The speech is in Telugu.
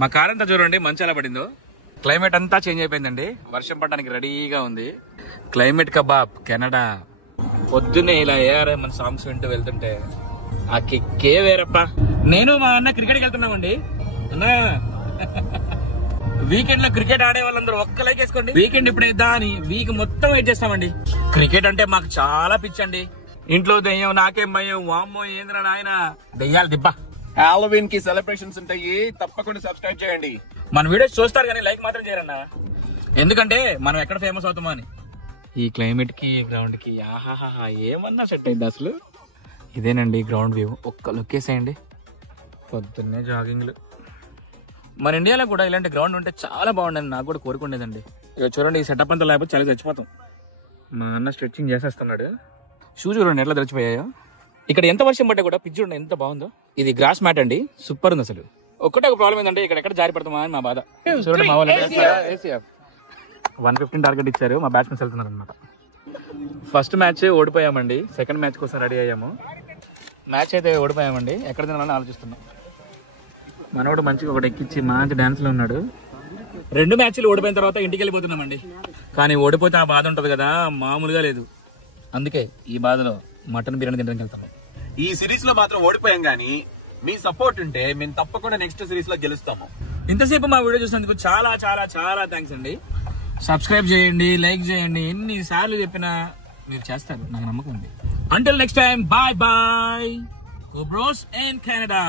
మా కార్ అంతా చూడండి మంచి ఎలా పడిందో. క్లైమేట్ అంతా చేంజ్ అయిపోయిందండి, వర్షం పడడానికి రెడీగా ఉంది. Climate kebab Canada. పొద్దున్నే ఇలా ఏఆర్ఎం సాంగ్స్ వింటూ వెళ్తుంటే ఆ కిక్కే వేరప్ప. నేను మా అన్న క్రికెట్కి వెళ్తున్నామండి. అన్నా వీకెండ్ లో క్రికెట్ ఆడే వాళ్ళందరూ ఒక్క లైక్ వేసుకోండి. వీకెండ్ ఇప్పుడు ఇద్దా అని వీక్ మొత్తం వెయిట్ చేస్తామండి. క్రికెట్ అంటే మాకు చాలా పిచ్చండి. ఇంట్లో దెయ్యం నాకేం భయం, వామ్మో ఏంద్రా నాయన దెయ్యాలు దిబ్బ. హాలోవీన్ కి సెలబ్రేషన్స్ ఉంటాయి, తప్పకుండా సబ్స్క్రైబ్ చేయండి. మన వీడియోస్ చూస్తారు కానీ లైక్ మాత్రం చేయరన్నా, ఎందుకంటే మనం ఎక్కడ ఫేమస్ అవుతామో అని. ఈ క్లైమేట్ కి గ్రౌండ్ కి ఆహాహా ఏమన్నా సెట్ అయింది అసలు. ఇదేనండి గ్రౌండ్ వ్యూ, ఒక్క లుక్ వేసేయండి. పొద్దున్నే జాగింగ్లు. మన ఇండియాలో కూడా ఇలాంటి గ్రౌండ్ ఉంటే చాలా బాగుండేది, నాకు కూడా కోరుకుండేదండి. ఇక చూడండి ఈ సెటప్ అంతా లేకపోతే చాలా చచ్చిపోతాం. మా అన్న స్ట్రెచ్చింగ్ చేసేస్తున్నాడు. షూ చూడండి ఎట్లా తెచ్చిపోయాయో. ఇక్కడ ఎంత వర్షం పడ్డా కూడా పిచ్ చూడండి ఎంత బాగుందో. ఇది గ్రాస్ మ్యాట్ అండి, సూపర్ ఉంది అసలు. ఒక్కటే ఒక ప్రాబ్లం ఏంటంటే ఇక్కడ ఎక్కడ జారి పడతామా అని మా బాధ. చూడండి మా వాళ్ళు 115 టార్గెట్ ఇచ్చారు, మా బ్యాట్స్మెన్స్ వెళ్తున్నారు అనమాట. ఫస్ట్ మ్యాచ్ ఓడిపోయామండి, సెకండ్ మ్యాచ్ కోసం రెడీ అయ్యాము. మ్యాచ్ అయితే ఓడిపోయామండి, ఎక్కడ తినాలని ఆలోచిస్తున్నాం. మనోడు మంచిగా ఒకటి ఎక్కించి మంచి డాన్స్ లో ఉన్నాడు. 2 మ్యాచ్లు ఓడిపోయిన తర్వాత ఇంటికి వెళ్ళిపోతున్నామండి. కానీ ఓడిపోతే ఆ బాధ ఉంటది కదా, మామూలుగా లేదు. అందుకే ఈ బాధలో మటన్ బిర్యానీ తినడానికి వెళ్తాము. ఈ సిరీస్ లో మాత్రం ఓడిపోయాం గానీ మీ సపోర్ట్ ఉంటే మేము తప్పకుండా నెక్స్ట్ సిరీస్ లో గెలుస్తాము. ఇంతసేపు మా వీడియో చూసినందుకు చాలా చాలా చాలా థ్యాంక్స్ అండి. సబ్స్క్రైబ్ చేయండి, లైక్ చేయండి. ఎన్నిసార్లు చెప్పినా మీరు చేస్తారు, నాకు నమ్మకం ఉంది. Until next time, bye bye. Go Bros in Canada.